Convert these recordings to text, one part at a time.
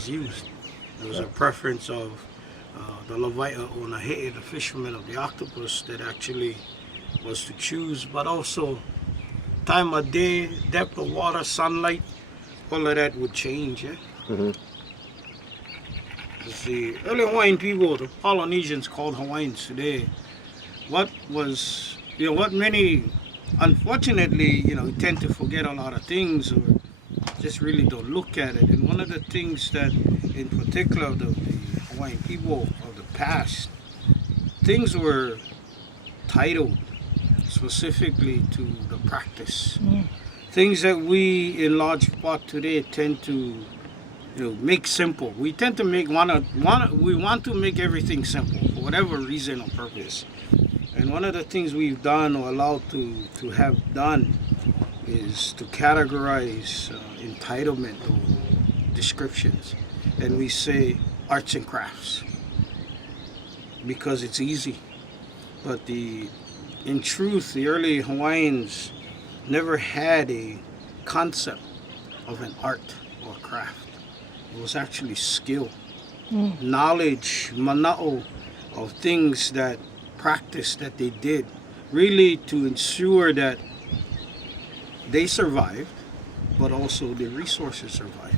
was used. There was a preference of the Leviathan or Hale, the fisherman of the octopus, that actually was to choose, but also time of day, depth of water, sunlight, all of that would change. Yeah? Mm-hmm. The early Hawaiian people, the Polynesians called Hawaiians today, what many, unfortunately, tend to forget a lot of things or just really don't look at it. And one of the things that, in particular, the Hawaiian people of the past, things were titled specifically to the practice. Things that we, in large part today, tend to make simple. We tend to we want to make everything simple for whatever reason or purpose. And one of the things we've done or allowed to have done is to categorize entitlement or descriptions. And we say arts and crafts because it's easy. But in truth, the early Hawaiians never had a concept of an art or craft. It was actually skill, knowledge, mana'o, of things that practice that they did, really to ensure that they survived, but also the resources survived.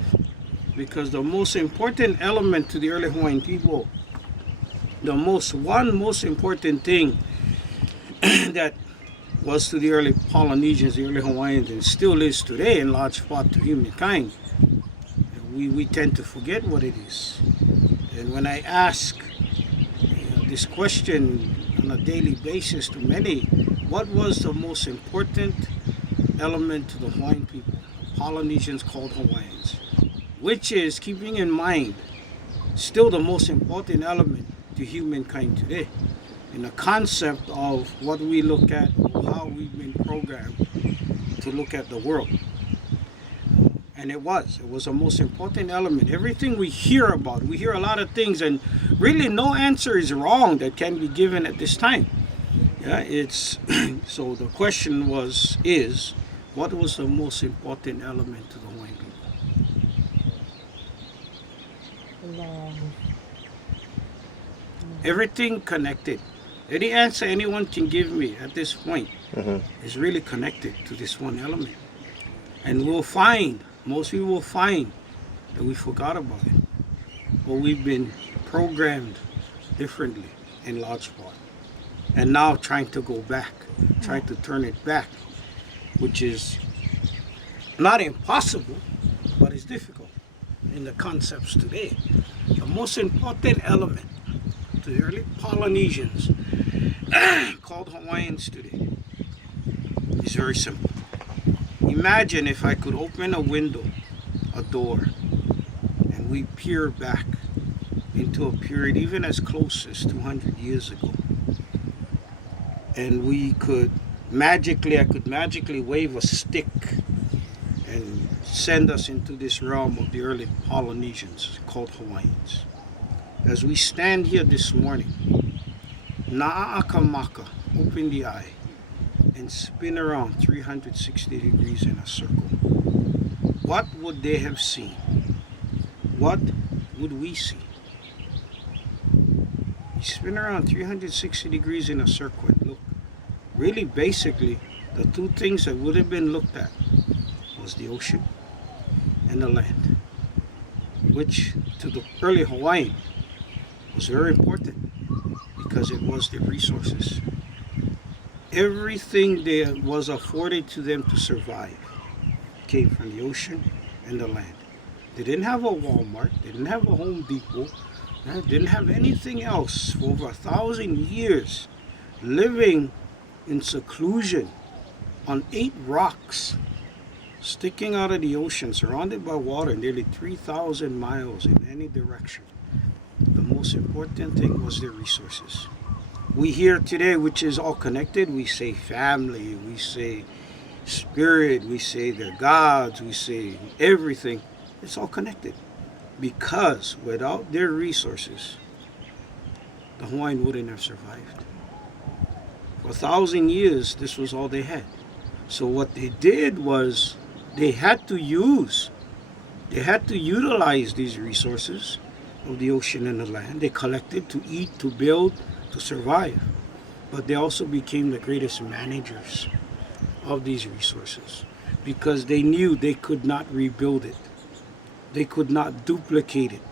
Because the most important element to the early Hawaiian people, the most important thing that was to the early Polynesians, the early Hawaiians, and still is today in large part to humankind, we tend to forget what it is. And when I ask this question on a daily basis to many, what was the most important element to the Hawaiian people, Polynesians called Hawaiians, which is, keeping in mind, still the most important element to humankind today, in the concept of what we look at, or how we've been programmed to look at the world. And it was the most important element. Everything we hear about, we hear a lot of things, and really no answer is wrong that can be given at this time. Yeah, it's so the question is, what was the most important element to the Hawaiian people? Everything connected. Any answer anyone can give me at this point is really connected to this one element. And most people will find that we forgot about it. Or we've been programmed differently in large part. And now trying to go back, trying to turn it back, which is not impossible, but it's difficult in the concepts today. The most important element to the early Polynesians called Hawaiians today is very simple. Imagine if I could open a window, a door, and we peer back into a period even as close as 200 years ago. And I could magically wave a stick and send us into this realm of the early Polynesians called Hawaiians. As we stand here this morning, Na'akamaka, open the eye and spin around 360 degrees in a circle. What would they have seen? What would we see? You spin around 360 degrees in a circle and look. Really, basically, the two things that would have been looked at was the ocean and the land, which to the early Hawaiian was very important because it was their resources. Everything that was afforded to them to survive came from the ocean and the land. They didn't have a Walmart, they didn't have a Home Depot, they didn't have anything else. For over 1,000 years, living in seclusion on 8 rocks sticking out of the ocean, surrounded by water nearly 3,000 miles in any direction. The most important thing was their resources. We hear today, which is all connected, we say family, we say spirit, we say their gods, we say everything. It's all connected. Because without their resources, the Hawaiian wouldn't have survived. For 1,000 years, this was all they had. So what they did was they had to use They had to utilize these resources of the ocean and the land. They collected to eat, to build, to survive. But they also became the greatest managers of these resources because they knew they could not rebuild it. They could not duplicate it.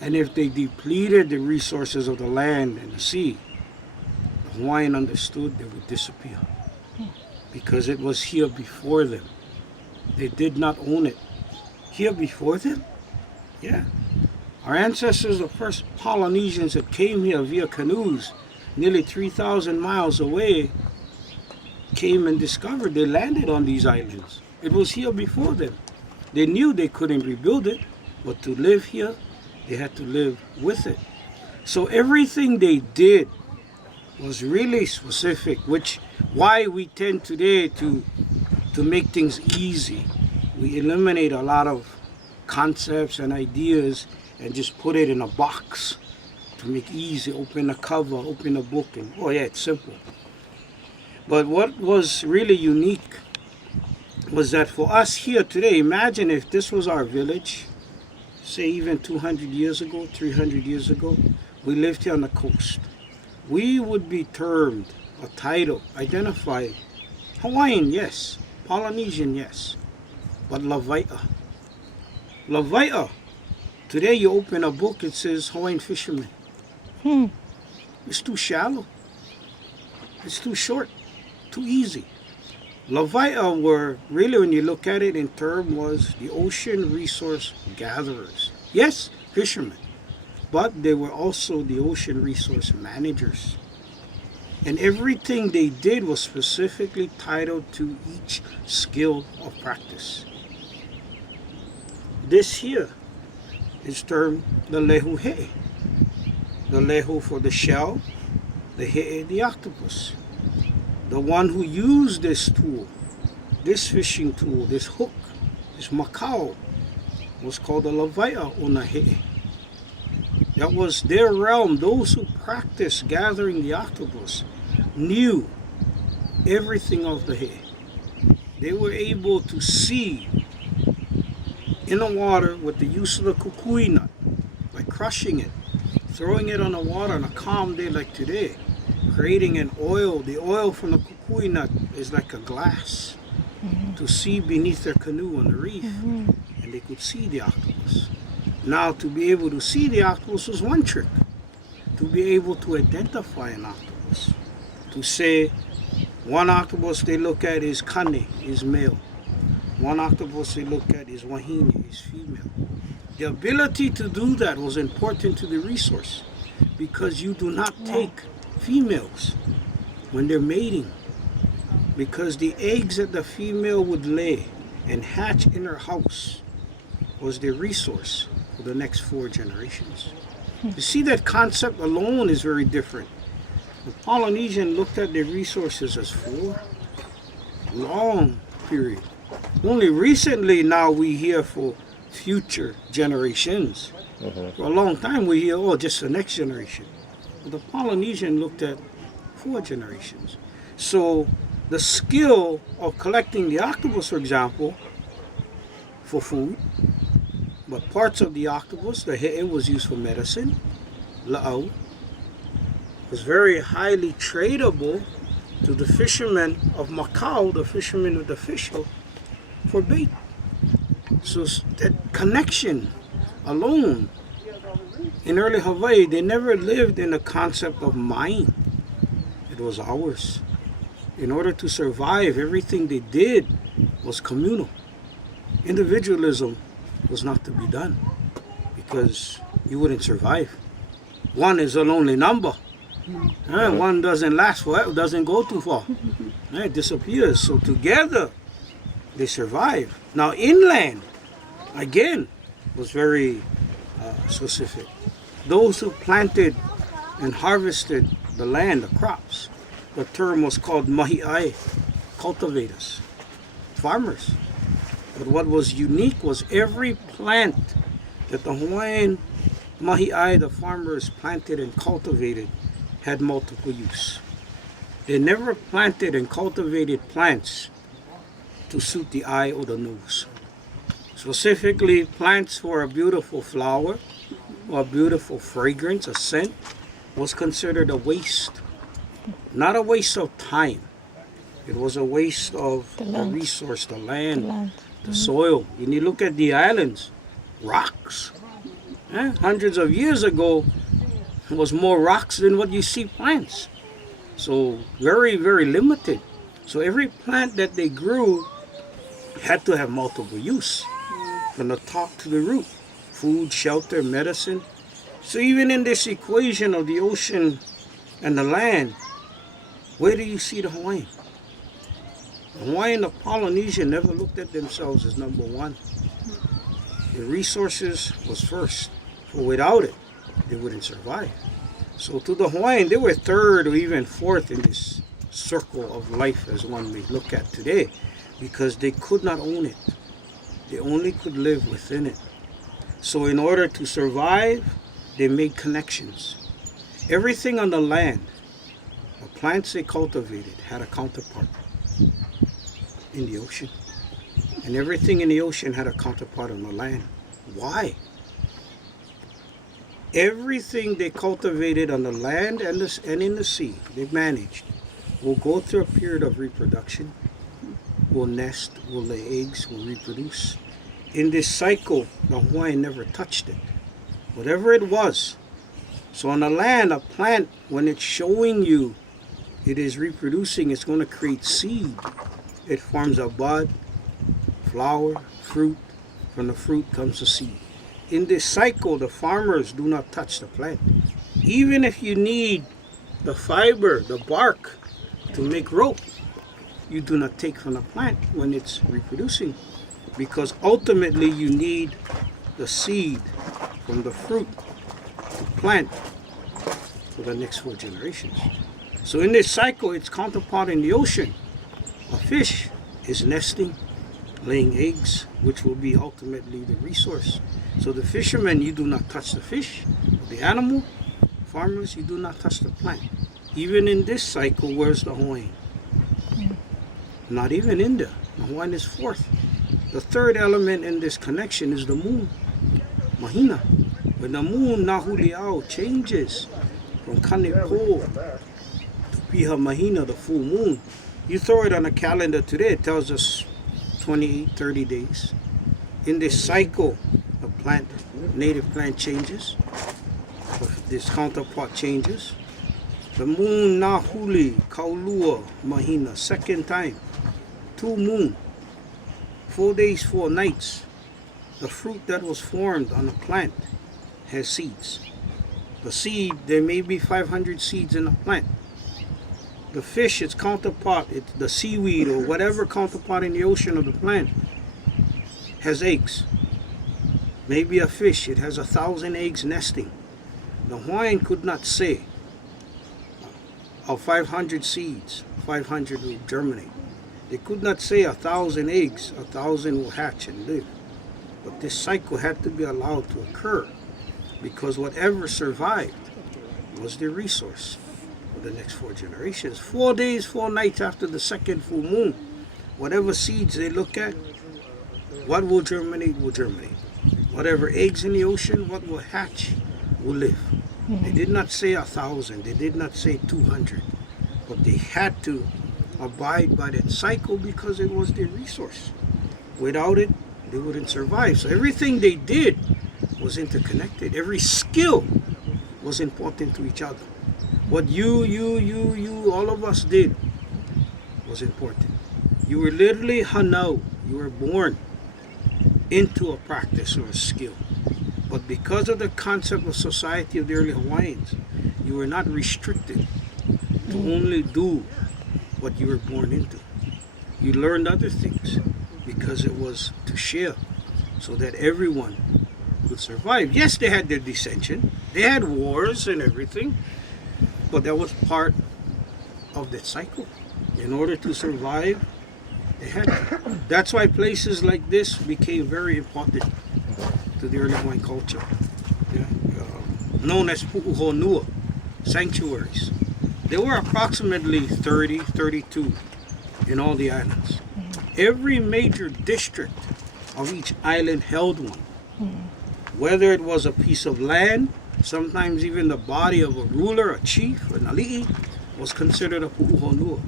And if they depleted the resources of the land and the sea, the Hawaiian understood they would disappear because it was here before them. They did not own it. Here before them? Yeah. Our ancestors, the first Polynesians that came here via canoes, nearly 3,000 miles away, came and discovered they landed on these islands. It was here before them. They knew they couldn't rebuild it, but to live here, they had to live with it. So everything they did was really specific, which why we tend today to make things easy. We eliminate a lot of concepts and ideas and just put it in a box to make easy. Open a cover, open a book, and oh yeah, it's simple. But what was really unique was that for us here today, imagine if this was our village, say even 200 years ago, 300 years ago, we lived here on the coast. We would be termed a title, identified Hawaiian, yes, Polynesian, yes, but Lavaia. Lavaia. Today you open a book, it says Hawaiian fisherman. It's too shallow. It's too short, too easy. Lavaia were, really when you look at it in term, was the ocean resource gatherers. Yes, fishermen, but they were also the ocean resource managers. And everything they did was specifically titled to each skill of practice. This here is termed the lehu he'e. The lehu for the shell, the he'e the octopus. The one who used this tool, this fishing tool, this hook, this makau, was called the Lavaia ona he'e. That was their realm. Those who practiced gathering the octopus knew everything of the he'e. They were able to see in the water with the use of the kukui nut, by crushing it, throwing it on the water on a calm day like today, creating an oil. The oil from the kukui nut is like a glass to see beneath their canoe on the reef, and they could see the octopus. Now, to be able to see the octopus was one trick. To be able to identify an octopus, to say one octopus they look at is kane, is male. One octopus they look at is wahine, is female. The ability to do that was important to the resource because you do not take females when they're mating, because the eggs that the female would lay and hatch in her house was their resource for the next 4 generations. You see, that concept alone is very different. The Polynesian looked at their resources as 4 long period. Only recently now we hear for future generations. For a long time we hear, oh, just the next generation. But the Polynesian looked at 4 generations. So the skill of collecting the octopus, for example, for food, but parts of the octopus, the he'e was used for medicine, la'au, was very highly tradable to the fishermen of Macau, the fishermen of the fish hook, for bait. So that connection alone, in early Hawaii, they never lived in the concept of mine. It was ours. In order to survive, everything they did was communal. Individualism was not to be done because you wouldn't survive. One is a lonely number. One doesn't last forever, doesn't go too far. It disappears. So together, they survive. Now inland, again, was very specific. Those who planted and harvested the land, the crops, the term was called mahi'ai, cultivators, farmers. But what was unique was every plant that the Hawaiian mahi'ai, the farmers, planted and cultivated had multiple use. They never planted and cultivated plants to suit the eye or the nose. Specifically, plants for a beautiful flower or a beautiful fragrance, a scent, was considered a waste. Not a waste of time. It was a waste of a resource, the land, the soil. And you look at the islands, rocks. Hundreds of years ago, it was more rocks than what you see plants. So very, very limited. So every plant that they grew had to have multiple use, from the top to the root. Food, shelter, medicine. So even in this equation of the ocean and the land, where do you see the Hawaiian? The Hawaiian, the Polynesian never looked at themselves as number one. The resources was first. For without it, they wouldn't survive. So to the Hawaiian, they were third or even fourth in this circle of life as one may look at today, because they could not own it. They only could live within it. So in order to survive, they made connections. Everything on the land, the plants they cultivated, had a counterpart in the ocean. And everything in the ocean had a counterpart on the land. Why? Everything they cultivated on the land and in the sea, they managed, will go through a period of reproduction, will nest, will lay eggs, will reproduce. In this cycle, the Hawaiian never touched it. Whatever it was. So on the land, a plant, when it's showing you it is reproducing, it's going to create seed. It forms a bud, flower, fruit. From the fruit comes the seed. In this cycle, the farmers do not touch the plant. Even if you need the fiber, the bark, to make rope, you do not take from the plant when it's reproducing, because ultimately you need the seed from the fruit to plant for the next 4 generations. So in this cycle, its counterpart in the ocean, a fish, is nesting, laying eggs, which will be ultimately the resource. So the fishermen, you do not touch the fish, the animal. Farmers, you do not touch the plant. Even in this cycle, where's the Hawaiian? Not even in there. The Hawaiian is fourth. The third element in this connection is the moon, Mahina. When the moon, Nahuliao, changes from Kanepo to Piha Mahina, the full moon, you throw it on a calendar today, it tells us 28, 30 days. In this cycle, the plant, native plant changes. This counterpart changes. The moon, Nahuli, Kaulua, Mahina, second time. 2 moon, 4 days, 4 nights. The fruit that was formed on the plant has seeds. The seed, there may be 500 seeds in the plant. The fish, its counterpart, the seaweed or whatever counterpart in the ocean of the plant, has eggs. Maybe a fish, it has 1,000 eggs nesting. The Hawaiian could not say of 500 seeds, 500 will germinate. They could not say 1,000 eggs, 1,000 will hatch and live. But this cycle had to be allowed to occur, because whatever survived was the resource for the next 4 generations. 4 days, 4 nights after the second full moon, whatever seeds they look at, what will germinate will germinate. Whatever eggs in the ocean, what will hatch will live. They did not say 1,000, they did not say 200, but they had to abide by that cycle because it was their resource. Without it, they wouldn't survive. So everything they did was interconnected. Every skill was important to each other. What you, all of us did was important. You were literally Honaunau. You were born into a practice or a skill. But because of the concept of society of the early Hawaiians, you were not restricted to only do what you were born into. You learned other things because it was to share so that everyone would survive. Yes, they had their dissension. They had wars and everything, but that was part of that cycle. In order to survive, they had to. That's why places like this became very important to the early Hawaiian culture. Yeah? Known as Pu'uhonua, sanctuaries. There were approximately 30, 32 in all the islands. Every major district of each island held one. Whether it was a piece of land, sometimes even the body of a ruler, a chief, an ali'i, was considered a pu'uhonua.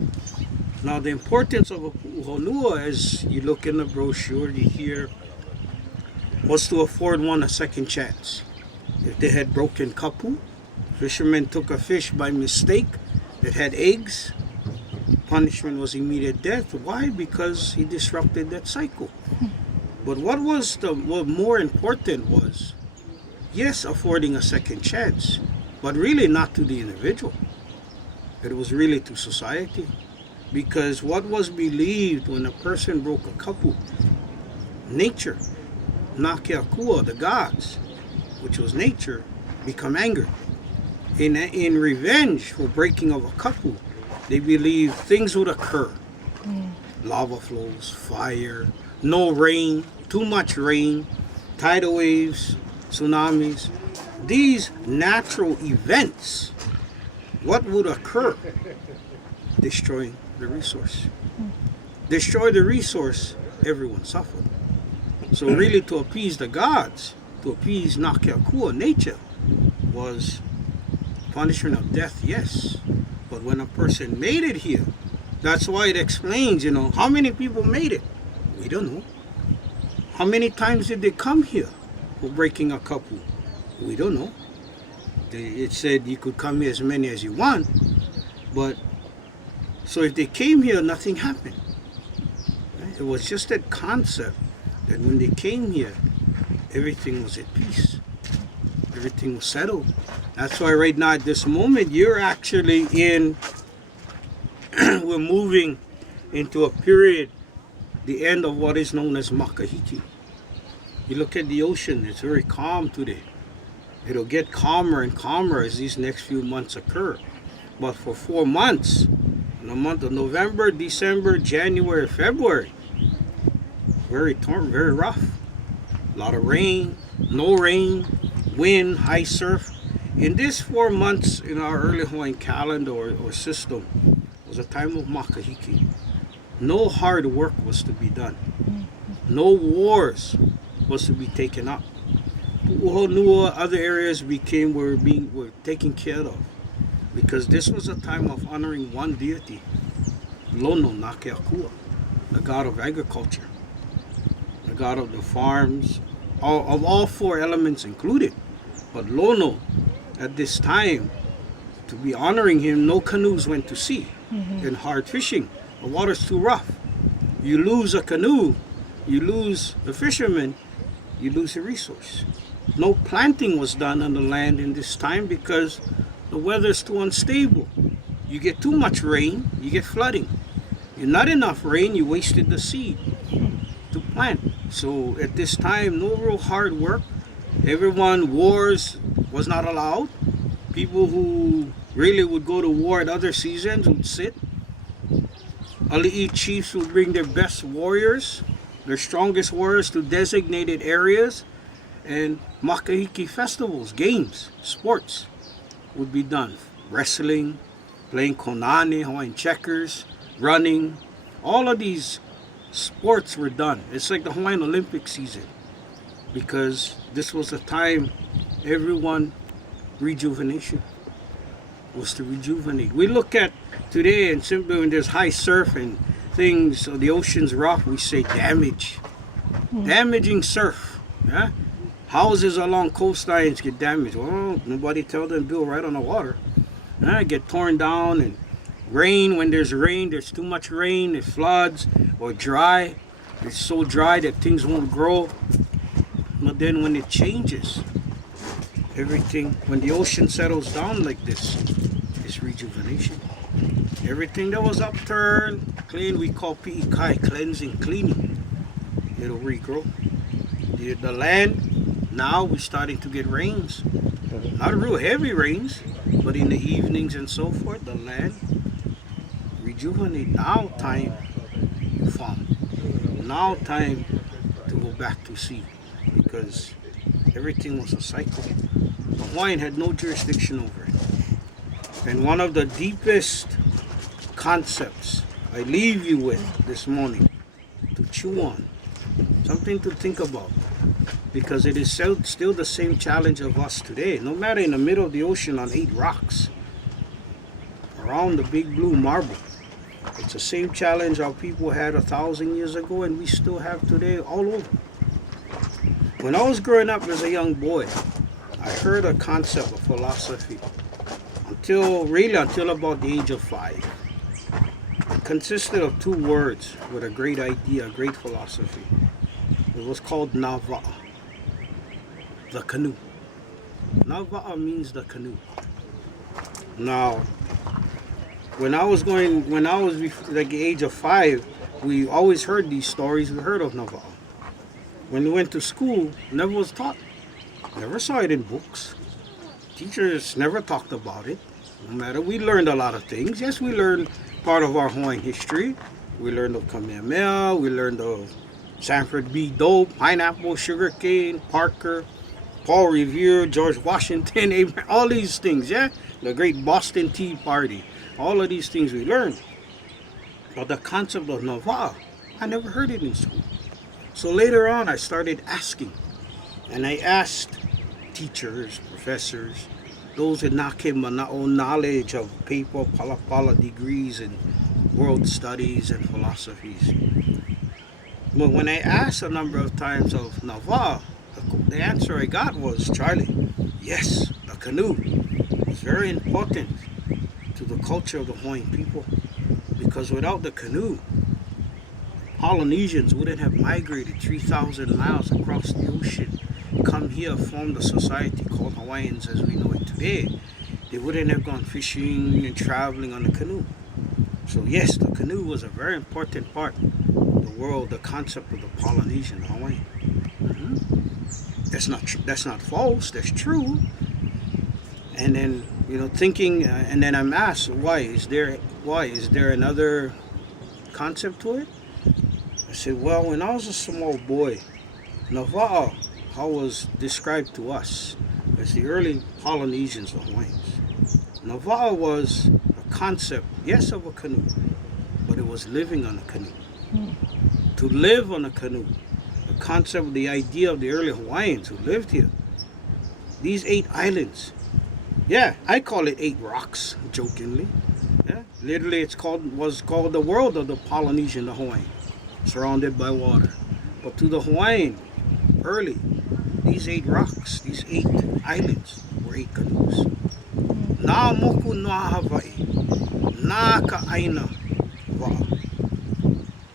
Now the importance of a pu'uhonua, as you look in the brochure, you hear, was to afford one a second chance. If they had broken kapu, fishermen took a fish by mistake that had eggs, punishment was immediate death. Why? Because he disrupted that cycle. But what more important was, yes, affording a second chance, but really not to the individual. It was really to society. Because what was believed when a person broke a kapu, nature, nakeakua, the gods, which was nature, become angered. In revenge for breaking of a kapu, they believed things would occur. Lava flows, fire, no rain, too much rain, tidal waves, tsunamis. These natural events, what would occur? Destroying the resource. Destroy the resource, everyone suffered. So really to appease the gods, to appease nakeakua, nature, was punishment of death, yes. But when a person made it here, that's why it explains, how many people made it? We don't know. How many times did they come here for breaking a kapu? We don't know. It said you could come here as many as you want, but so if they came here, nothing happened. It was just that concept that when they came here, everything was at peace. Everything was settled. That's why right now at this moment, you're actually we're moving into a period, the end of what is known as makahiki. You look at the ocean, it's very calm today. It'll get calmer and calmer as these next few months occur. But for 4 months, in the month of November, December, January, February, very rough. A lot of rain, no rain, wind, high surf. In these 4 months in our early Hawaiian calendar or system was a time of makahiki. No hard work was to be done. No wars was to be taken up. Pu'uhonua, other areas were taken care of. Because this was a time of honoring one deity, Lono Nakeakua, the god of agriculture, the god of the farms, of all 4 elements included. But Lono, at this time, to be honoring him, no canoes went to sea and hard fishing. The water's too rough. You lose a canoe, you lose a fisherman, you lose a resource. No planting was done on the land in this time because the weather's too unstable. You get too much rain, you get flooding. You're not enough rain, you wasted the seed to plant. So at this time, no real hard work. Wars was not allowed. People who really would go to war at other seasons would sit. Ali'i chiefs would bring their best warriors, their strongest warriors to designated areas, and makahiki festivals, games, sports would be done. Wrestling, playing konane, Hawaiian checkers, running, all of these sports were done. It's like the Hawaiian Olympic season because this was a time everyone rejuvenation was to rejuvenate. We look at today and simply when there's high surf and things, so the ocean's rough, we say damaging surf. Yeah? Houses along coastlines get damaged. Well, nobody tell them build right on the water. Get torn down, and rain, when there's rain, there's too much rain, it floods, or dry. It's so dry that things won't grow. But then when it changes, everything, when the ocean settles down like this, it's rejuvenation. Everything that was upturned, clean, we call pi'ikai, cleansing, cleaning. It'll regrow. The land, now we're starting to get rains. Not real heavy rains, but in the evenings and so forth, the land rejuvenate. Now time to farm. Now time to go back to sea, because everything was a cycle. The Hawaiian had no jurisdiction over it. And one of the deepest concepts I leave you with this morning to chew on Something to think about. Because it is still the same challenge of us today. No matter in the middle of the ocean on 8 rocks, around the big blue marble. It's the same challenge our people had 1,000 years ago and we still have today all over. When I was growing up as a young boy, I heard a concept of philosophy until about the age of 5. It consisted of 2 words with a great idea, a great philosophy. It was called Nava'a, the canoe. Nava'a means the canoe. Now, when I was like the age of 5, we always heard these stories. We heard of Nava'a. When we went to school, never was taught. Never saw it in books. Teachers never talked about it. No matter, we learned a lot of things. Yes, we learned part of our Hawaiian history. We learned of Kamehameha. We learned of Sanford B. Dope, pineapple, sugarcane, Parker, Paul Revere, George Washington, Abraham, all these things, yeah? The great Boston Tea Party. All of these things we learned. But the concept of Nava'a, I never heard it in school. So later on, I started asking. And I asked teachers, professors, those with own knowledge of paper, pala degrees in world studies and philosophies. But when I asked a number of times of Nava'a, the answer I got was, Charlie, yes, the canoe was very important to the culture of the Hawaiian people, because without the canoe, Polynesians wouldn't have migrated 3,000 miles across the ocean, come here, formed a society called Hawaiians as we know it today. They wouldn't have gone fishing and traveling on the canoe. So yes, the canoe was a very important part of the world, the concept of the Polynesian Hawaiian. That's not false, that's true. And then, thinking, and then I'm asked, why is there another concept to it? I said, well, when I was a small boy, Nava'a, how was described to us as the early Polynesians, the Hawaiians. Nava'a was a concept, yes, of a canoe, but it was living on a canoe. To live on a canoe, the concept, the idea of the early Hawaiians who lived here. These 8 islands, yeah, I call it 8 rocks, jokingly. Yeah, literally, was called the world of the Polynesian, the Hawaiian, surrounded by water. But to the Hawaiian, early, these 8 rocks, these 8 islands, were 8 canoes. Na moku noa Hawaii, na ka aina wa'a.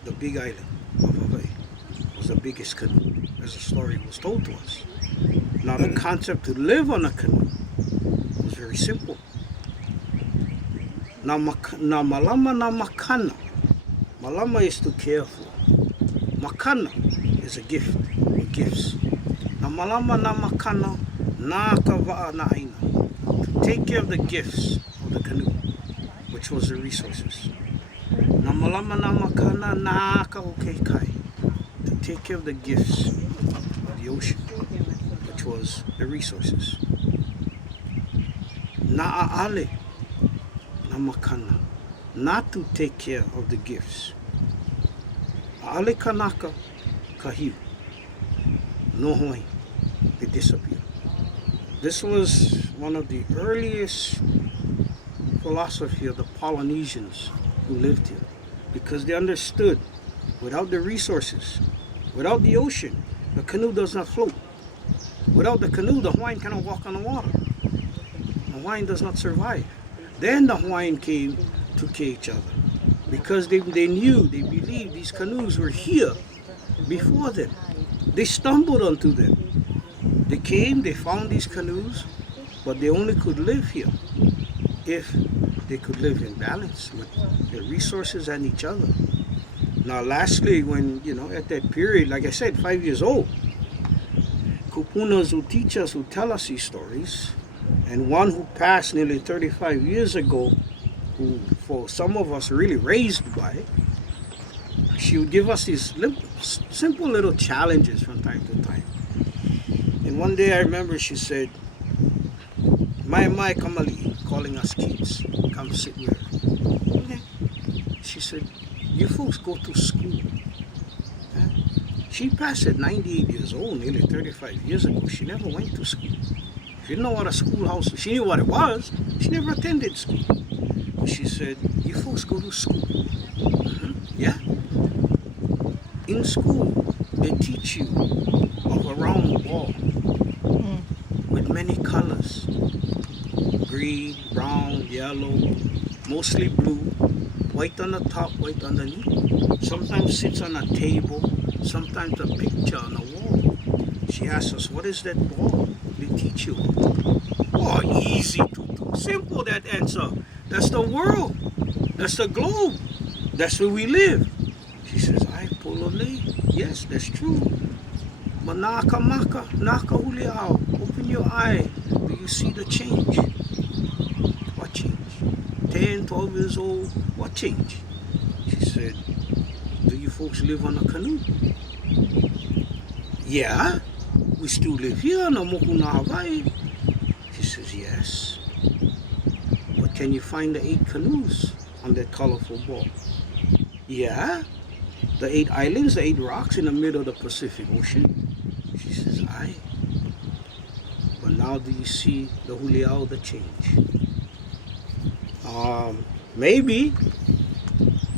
The big island of Hawaii was the biggest canoe, as the story was told to us. Now the concept to live on a canoe was very simple. Na malama na makana. Malama is to care for. Makana is a gift, or gifts. Na malama na makana na ka wa'a na aina. To take care of the gifts of the canoe, which was the resources. Na malama na makana na ka okeikai. To take care of the gifts of the ocean, which was the resources. Na a'ale na makana. Not to take care of the gifts. A'ale kanaka kahiu. No Hawaii. They disappear. This was one of the earliest philosophy of the Polynesians who lived here, because they understood without the resources, without the ocean, the canoe does not float. Without the canoe, the Hawaiian cannot walk on the water. The Hawaiian does not survive. Then the Hawaiian came to care each other, because they knew, they believed these canoes were here before them. They stumbled onto them. They came, they found these canoes, but they only could live here if they could live in balance with their resources and each other. Now lastly, when, at that period, like I said, 5 years old, kupunas who teach us, who tell us these stories, and one who passed nearly 35 years ago, who for some of us really raised by it, she would give us these simple little challenges from time to time. And one day I remember she said, "Mai kamali," calling us kids, "come sit with her." Okay. She said, "You folks go to school." Yeah? She passed at 98 years old, nearly 35 years ago. She never went to school. She didn't know what a schoolhouse was. She knew what it was. She never attended school. But she said, you folks go to school. Yeah. In school, they teach you of a round ball with many colors. Green, brown, yellow, mostly blue, white on the top, white underneath. Sometimes sits on a table, sometimes a picture on a wall. She asks us, what is that ball they teach you? Oh, easy to do. Simple, that answer. That's the world. That's the globe. That's where we live. She says, I Pu'uhonua. Yes, that's true. But naka maka, naka huliao. Open your eye. Do you see the change? What change? 10, 12 years old. What change? She said, do you folks live on a canoe? Yeah, we still live here on the Mo'una, Hawaii. She says, yes. But can you find the 8 canoes on that colorful ball? Yeah. The 8 islands, the 8 rocks in the middle of the Pacific Ocean. She says, aye. But now do you see the huliao, the change? Maybe.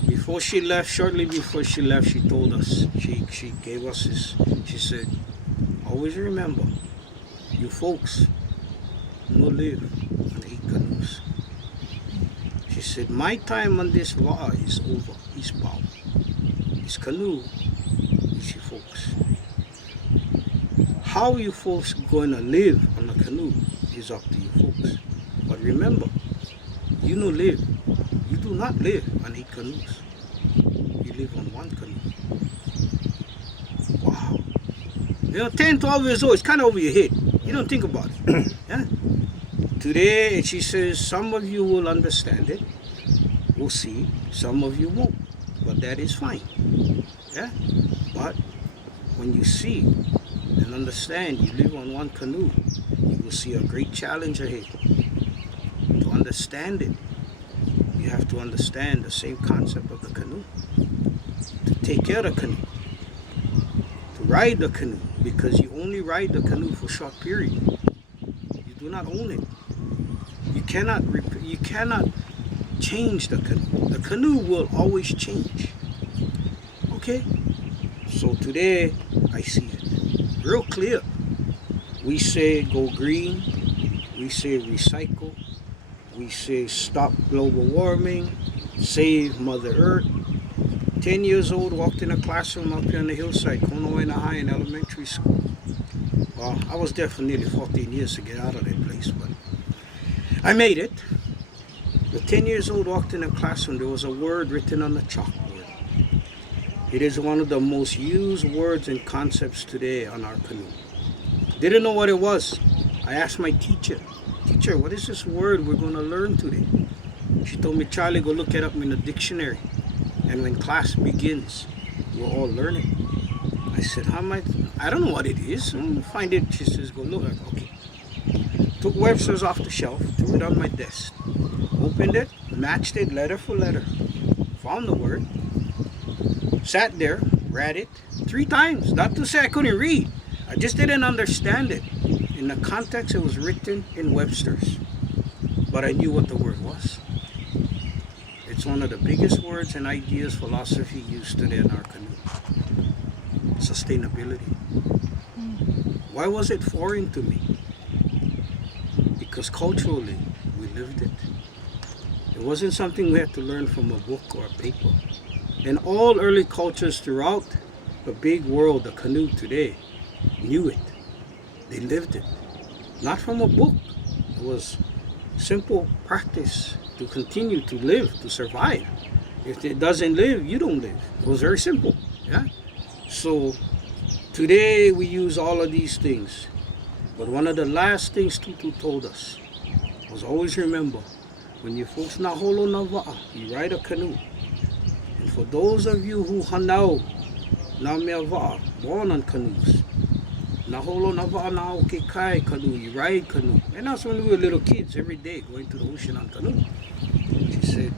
Before she left, shortly before she left, she told us, she gave us this, she said, always remember, you folks no live on 8 canoes. She said, my time on this water is over, is power. This canoe is you folks. How you folks going to live on a canoe is up to you folks. But remember, you no live, you do not live on 8 canoes. You live on 1 canoe. Wow. You know, 10, 12 years old, it's kind of over your head. You don't think about it. Yeah? Today, she says, some of you will understand it. We'll see. Some of you won't. But that is fine. Yeah? But when you see and understand you live on 1 canoe, you will see a great challenge ahead. To understand it, you have to understand the same concept of the canoe. To take care of the canoe. To ride the canoe, because you only ride the canoe for a short period. You do not own it. You cannot change the canoe. The canoe will always change. Okay? So today, I see it real clear. We say go green. We say recycle. We say stop global warming. Save Mother Earth. 10 years old, walked in a classroom up here on the hillside, Kona in Hawaiian elementary school. Well, I was there for nearly 14 years to get out of that place, but I made it. At 10 years old, walked in a classroom, there was a word written on the chalkboard. It is one of the most used words and concepts today on our canoe. Didn't know what it was. I asked my teacher, what is this word we're going to learn today? She told me, Charlie, go look it up in the dictionary. And when class begins, we'll all learn it. I said, I don't know what it is. Find it. She says, go look. Okay. Took Webster's off the shelf, threw it on my desk. Opened it, matched it letter for letter. Found the word. Sat there, read it 3 times. Not to say I couldn't read. I just didn't understand it. In the context, it was written in Webster's. But I knew what the word was. It's one of the biggest words and ideas philosophy used today in our canoe. Sustainability. Why was it foreign to me? Because culturally, we lived it. It wasn't something we had to learn from a book or a paper. And all early cultures throughout the big world, the canoe today, knew it. They lived it. Not from a book. It was simple practice to continue to live, to survive. If it doesn't live, you don't live. It was very simple. Yeah. So today we use all of these things. But one of the last things Tutu told us was always remember, when you folks na holo na wa'a, you ride a canoe. And for those of you who Honaunau, na mea wa'a, born on canoes, na holo na wa'a na o ke kai canoe, you ride canoe. And that's when we were little kids, every day going to the ocean on canoe. She said,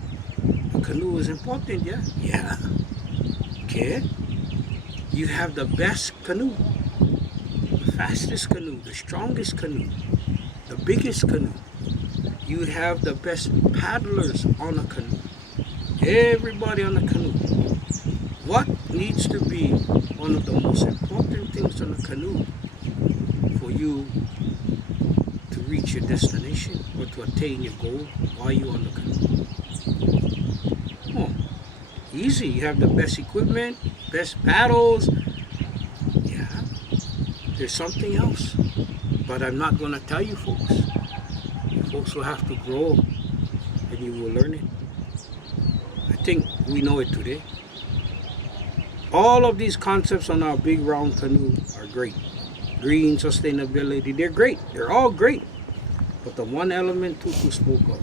a canoe is important, yeah? Yeah. Okay. You have the best canoe, the fastest canoe, the strongest canoe, the biggest canoe. You have the best paddlers on a canoe. Everybody on the canoe. What needs to be one of the most important things on a canoe for you to reach your destination or to attain your goal while you're on the canoe? Oh, easy. You have the best equipment, best paddles. Yeah, there's something else. But I'm not going to tell you folks. You folks will have to grow and you will learn it. I think we know it today. All of these concepts on our big round canoe are great. Green sustainability, they're great. They're all great. But the one element Tutu spoke of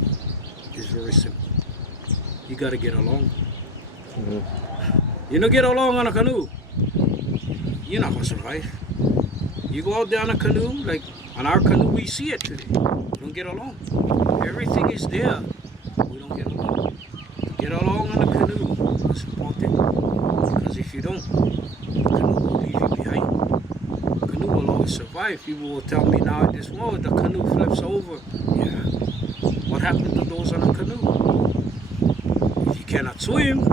is very simple. You got to get along. You don't get along on a canoe, you're not going to survive. You go out there on a canoe, like on our canoe, we see it today. We don't get along. Everything is there. We don't get along. Get along on a canoe. That's important. Because if you don't, the canoe will leave you behind. The canoe will always survive. People will tell me now, this world, the canoe flips over. Yeah. What happened to those on a canoe? If you cannot swim,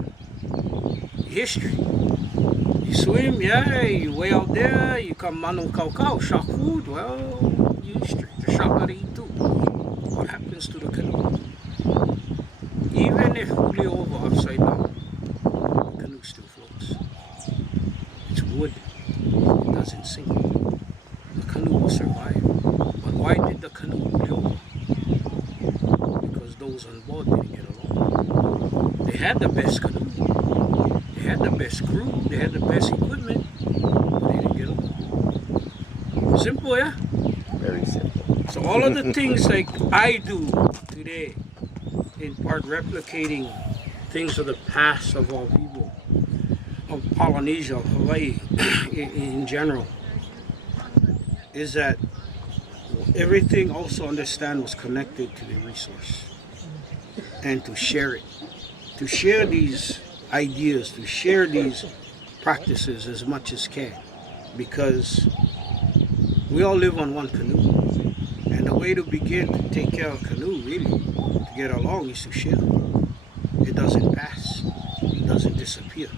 history. You swim, yeah, you way out there, you come manu kau, shark food, well, you history. The shark gotta eat too. What happens to the canoe? Even if we lay over upside down, the canoe still floats. It's wood. It doesn't sink. The canoe will survive. But why did the canoe lay over? Because those on board didn't get along. They had the best canoe. They had the best crew, they had the best equipment, but they didn't get along. Simple, yeah? Very simple. So all of the things like I do today, in part replicating things of the past of our people, of Polynesia, of Hawaii in general, is that everything also understand was connected to the resource and to share it. To share these ideas, to share these practices as much as can, because we all live on one canoe, and the way to begin to take care of a canoe, really, to get along, is to share. It doesn't pass, it doesn't disappear.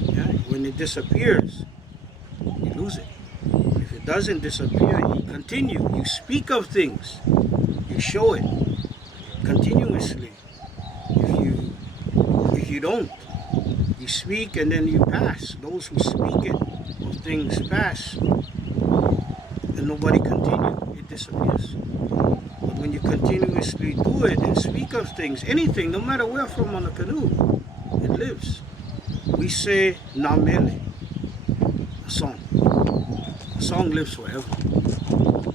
Yeah? When it disappears, you lose it. If it doesn't disappear, you continue, you speak of things, you show it continuously. If you don't, you speak and then you pass. Those who speak it, of things pass, and nobody continue, it disappears. But when you continuously do it and speak of things, anything, no matter where from on a canoe, it lives. We say Namele, a song. A song lives forever.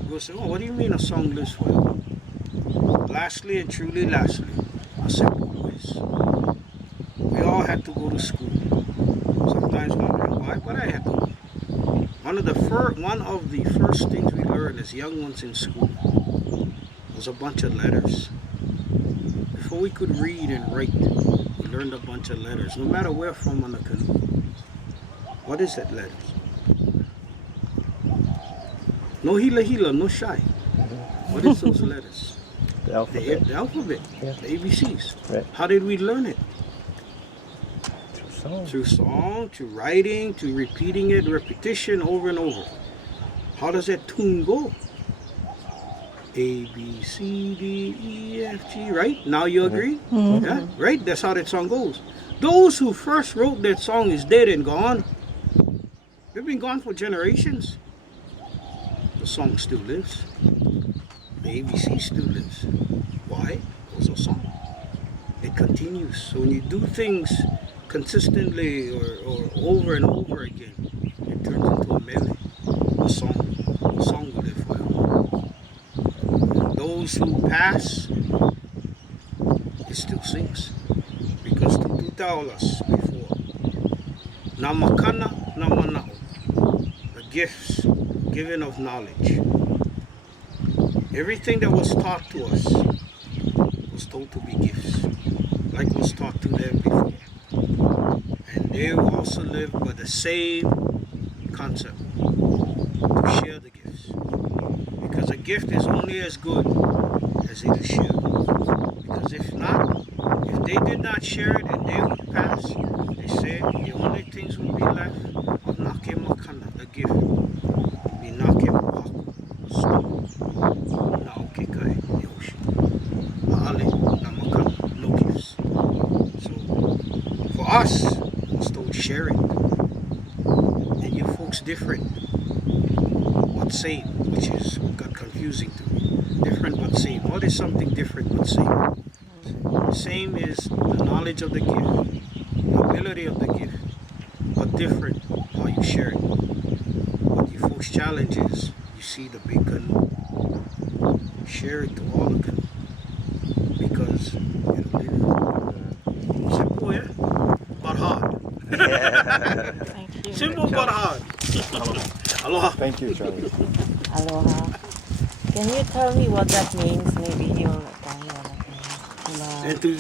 We'll say, oh, what do you mean a song lives forever? Lastly and truly lastly, a simple quiz. We all had to go to school. Sometimes wondering why, but I had to go. One of the first things we learned as young ones in school was a bunch of letters. Before we could read and write, we learned a bunch of letters, no matter where from on the canoe. What is that letters? No hila hila, no shy. What is those letters? The alphabet. The alphabet, Yeah. the ABCs. Right. How did we learn it? Song. Through song, through writing, to repeating it, repetition over and over. How does that tune go? A, B, C, D, E, F, G, right? Now you agree? Mm-hmm. Yeah, right? That's how that song goes. Those who first wrote that song is dead and gone. They've been gone for generations. The song still lives. The ABC still lives. Why? It was a song. It continues. So when you do things consistently or over and over again, it turns into a melody, a song. A song will live forever. Those who pass, it still sings. Because Tutu told us before, Namakana Namanao, the gifts given of knowledge. Everything that was taught to us was told to be gifts, like was taught to them before. And they also live by the same concept to share the gifts. Because a gift is only as good as it is shared. Because if not, if they did not share it and they would pass, they say the only things would be left of nake makana, the gift. Be nake mohaku, snow, na okekai, the ocean. Ma'ale, na makana, no gifts. So for us, it's told sharing. And you folks different, but same, which is got confusing to me. Different but same. What is something different but same? Same is the knowledge of the gift, the ability of the gift, but different how you share it. What you folks challenge is you see the big canoe, share it to all the canoe because it'll live. Simple, yeah, but hard. Thank you. Simple but hard. Aloha. Thank you, Charlie. Aloha. Can you tell me what that means? Maybe you'll And to